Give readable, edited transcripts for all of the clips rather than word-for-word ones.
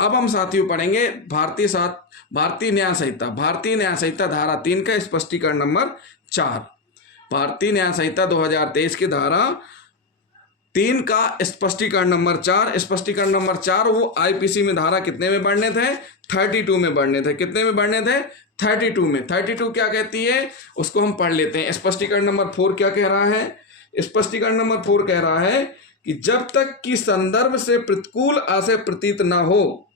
अब हम साथियों पढ़ेंगे भारतीय न्याय संहिता। भारतीय न्याय संहिता धारा 3 का स्पष्टीकरण नंबर 4। भारतीय न्याय संहिता 2023 की धारा 3 का स्पष्टीकरण नंबर 4। स्पष्टीकरण नंबर 4 वो आईपीसी में धारा कितने में बढ़ने थे? 32 में बढ़ने थे। कितने में बढ़ने थे? 32 में। 32 क्या कहती है उसको हम पढ़ लेते हैं। स्पष्टीकरण नंबर 4 क्या कह रहा है? स्पष्टीकरण नंबर 4 कह रहा है कि जब तक कि संदर्भ से प्रतिकूल आशय प्रतीत न हो,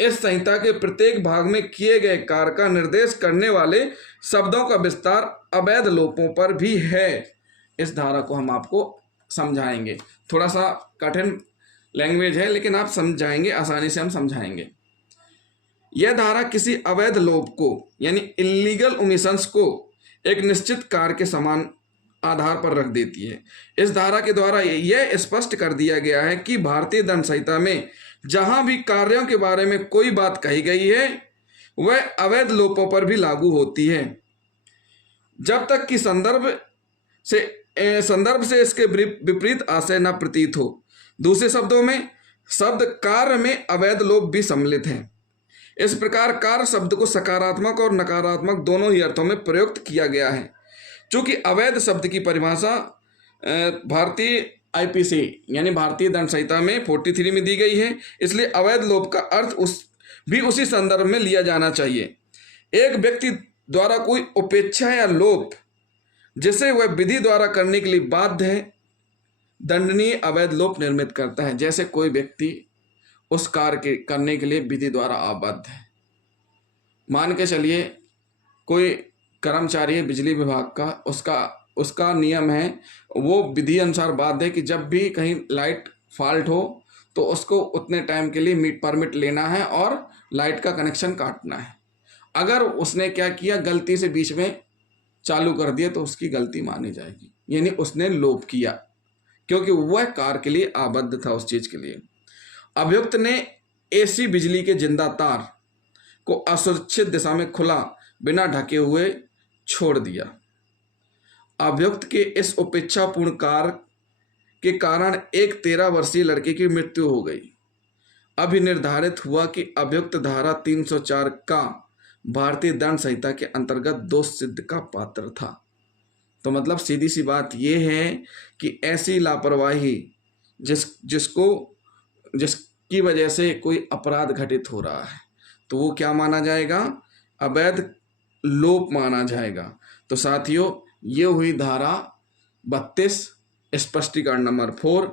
इस संहिता के प्रत्येक भाग में किए गए कार्य का निर्देश करने वाले शब्दों का विस्तार अवैध लोपों पर भी है। इस धारा को हम आपको समझाएंगे। थोड़ा सा कठिन लैंग्वेज है लेकिन आप समझ जाएंगे, आसानी से हम समझाएंगे। यह धारा किसी अवैध लोप को यानी इलीगल ओमिशंस को एक निश्चित कार्य के समान आधार पर रख देती है। इस धारा के द्वारा यह स्पष्ट कर दिया गया है कि भारतीय दंड संहिता में जहां भी कार्यों के बारे में कोई बात कही गई है वह अवैध लोपों पर भी लागू होती है, जब तक कि संदर्भ से इसके विपरीत आशय न प्रतीत हो। दूसरे शब्दों में शब्द कार्य में अवैध लोप भी सम्मिलित है। इस प्रकार कार्य शब्द को सकारात्मक और नकारात्मक दोनों ही अर्थों में प्रयुक्त किया गया है। चूंकि अवैध शब्द की परिभाषा भारतीय आईपीसी यानी भारतीय दंड संहिता में 43 में दी गई है, इसलिए अवैध लोप का अर्थ उसी संदर्भ में लिया जाना चाहिए। एक व्यक्ति द्वारा कोई उपेक्षा या लोप जिसे वह विधि द्वारा करने के लिए बाध्य है, दंडनीय अवैध लोप निर्मित करता है। जैसे कोई व्यक्ति उस कार्य के करने के लिए विधि द्वारा आबद्ध है। मान के चलिए कोई कर्मचारी है बिजली विभाग का, उसका नियम है, वो विधि अनुसार बाध्य है कि जब भी कहीं लाइट फॉल्ट हो तो उसको उतने टाइम के लिए परमिट लेना है और लाइट का कनेक्शन काटना है। अगर उसने क्या किया, गलती से बीच में चालू कर दिया तो उसकी गलती मानी जाएगी, यानी उसने लोप किया क्योंकि वह कार्य के लिए आबद्ध था उस चीज के लिए। अभियुक्त ने एसी बिजली के जिंदा तार को असुरक्षित दिशा में खुला बिना ढके हुए छोड़ दिया। अभियुक्त के इस उपेक्षापूर्ण कार्य के कारण एक 13 वर्षीय लड़के की मृत्यु हो गई। अभी निर्धारित हुआ कि अभियुक्त धारा 304 का भारतीय दंड संहिता के अंतर्गत दोष सिद्ध का पात्र था। तो मतलब सीधी सी बात यह है कि ऐसी लापरवाही जिसकी वजह से कोई अपराध घटित हो रहा है तो वो क्या माना जाएगा? अवैध लोप माना जाएगा। तो साथियों ये हुई धारा 32 स्पष्टीकरण नंबर 4।